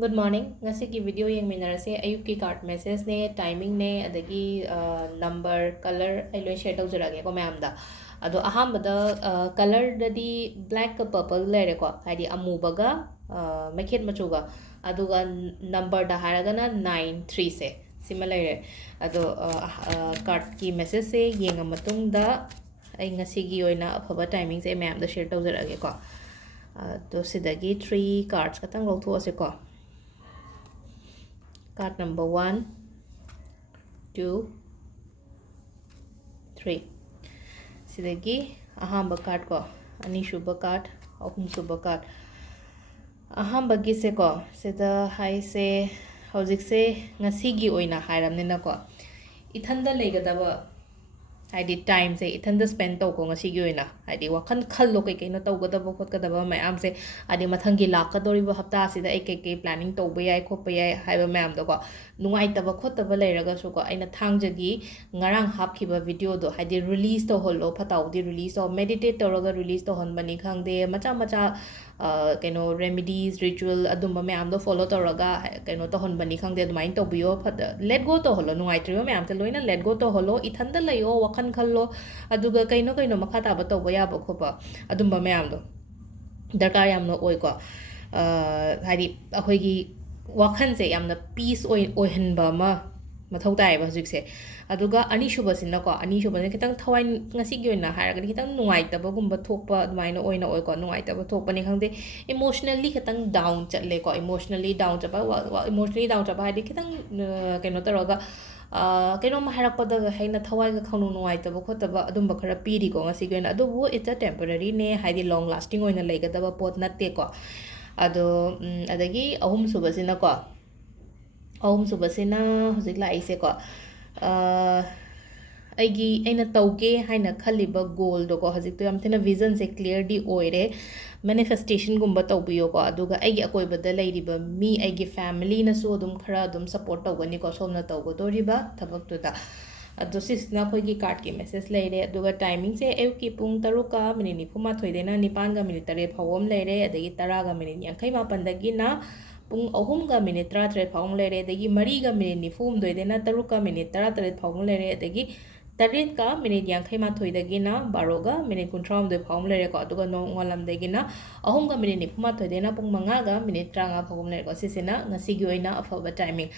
Good morning. Ngasigi video yang minarase ayuk ki card message ne timing ne adagi number color ai loi share tawjurage ko ma'am da ado ahambada color dadi black ka purple lere ko haidi amubaga makhet machuga aduga number da haragana 93 se similar ado card ki message se yenga matung da ai ngasigi oina afaba timing se ma'am da share tawjurage ko to sidagi 3 cards katang lawthu ase ko card number 1, 2, 3. Sidagi ahamba card ko ani shuba card ahum suba card ahamba gi se ko sida hai se hojik se ngasigi oina hairamne na ko ithanda legadaba haidi time se ithanda spend to ko ngasigi oina haidi wakhan khallo kai kai no tawgadaba khotgadaba mayam se adi mathangi lakadori ba hafta sida ai kai kai planning to ba yai khop yai haiba mayam do ko nungai taba khotaba leiraga su ko aina thangjagi ngarang hapkhiba video do haidi release to hollo phatau di release to meditate toraga release to honbani khangde macha macha kaino remedies ritual adumba mayam do follow toraga kaino to honbani khangde dumain to biyo phada let go to hollo nungai triyo mayam te loina let go to hollo ithanda layo wakhan khallo aduga kaino kaino makha taba to ba yaba khopa adumba mayam do darkar yamno oi ko haidi ahoigi wakhan se yamna peace oi hanba ma mathau tai ba hujik se aduga ani shuba sin ko ani shuba ne kitang thawai ngasi gi oina haraga kitang nungai taba gumba thokpa dumaina oina oi ko nungai taba thokpa ni khangde emotionally kitang down chatle ko emotionally down chaba emotionally down chaba haidi kitang kaino taraga kaino ma harakpada haina thawai ga khanu nungai taba khotaba adumba khara piri ko ngasi gi oina adubu it's a temporary ne haidi long lasting oina legadaba pot natte ko ado adagi ahum suba sina ko ahum suba sina hojik la aise ko aigi aina tauge haina khaliba goal do ko hojik to yam thina vision se clear di oire manifestation gumba tawbiyo ko aduga aigi akoi bada leiriba mi aigi family na so dum khara dum support tawgani ko somna tawgo doriba thabak tu da ado sisna khoi card ki message leire aduga timing se eu ki pung taruka minute nifuma thoidena nipan ga minute tare phawom leire adagi 10 ga minute 58 dagi na pung ahum ga minute 13 phawom leire adagi 3 ga minute nifum doidena taruka minute 13 phawom leire adagi 8 ka minute 58 dagi na 12 ga minute 13 phawom leire ko aduga no ngolam dagi na ahum ga minute nifuma thoidena pung 5 ga minute 30 phawom leire ko sisina ngasi gi oina afaba timing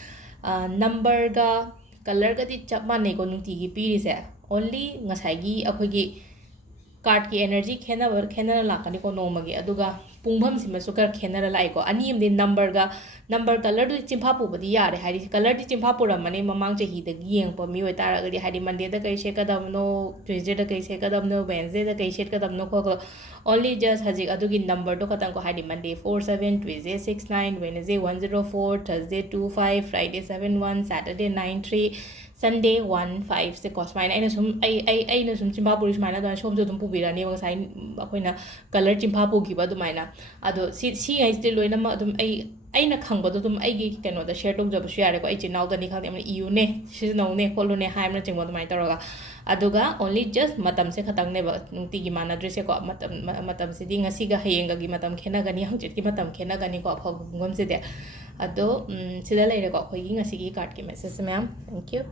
number ga color ga di chap mane ko nungti gi piri se only ngasai gi akhoi gi card ki energy khena lakani ko nomagi aduga pungbam sima su kar khena lai ko ani am din number color du chimpha pu badi yare hari color di chimpha pu ramani mamang che hi da gieng pa mi oi tara gadi hari monday da kai she kadam no tuesday da kai she kadam no wednesday da kai she kadam no ko only just haji adugi number do katang ko hari monday 47 tuesday 69 wednesday 104 thursday 25 friday 71 saturday 93 Sunday 15 se ko smaina aina sum ai na sum chimpa puri smaina da shom jo dum pu birani ba sai akoina color chimpa pu gi ba dumaina ado si ai still loina ma dum aina khangba do dum ai gi keno da share tok job su yare ko ai chinau da ni khang am iu ne si no ne kholu ne haim na chingwa dumai taraga aduga only just matam se khatang ne ba nungti gi mana dress ko matam se di ngasi ga hayenga gi matam khena gani hangchit gi matam khena gani ko pha ngom se de ado sida leire ko khoi gi ngasi gi card ki message ma'am thank you